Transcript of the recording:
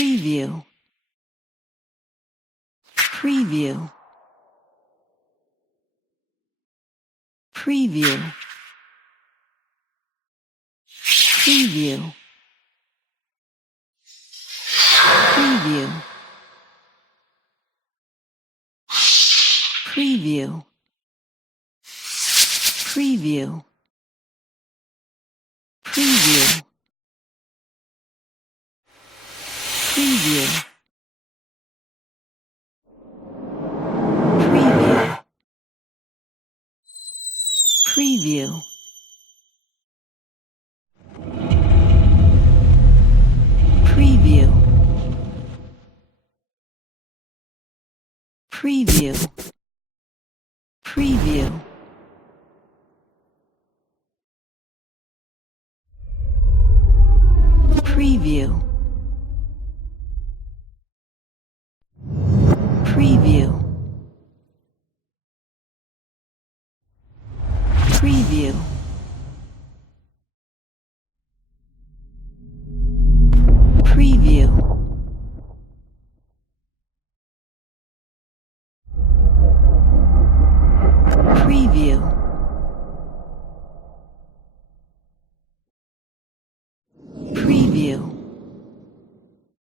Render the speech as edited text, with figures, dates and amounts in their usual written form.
Preview. Preview. Preview. Preview. Preview. Preview. Preview. Preview. Preview. Preview. Preview. Preview. Preview. Preview. Preview. Preview.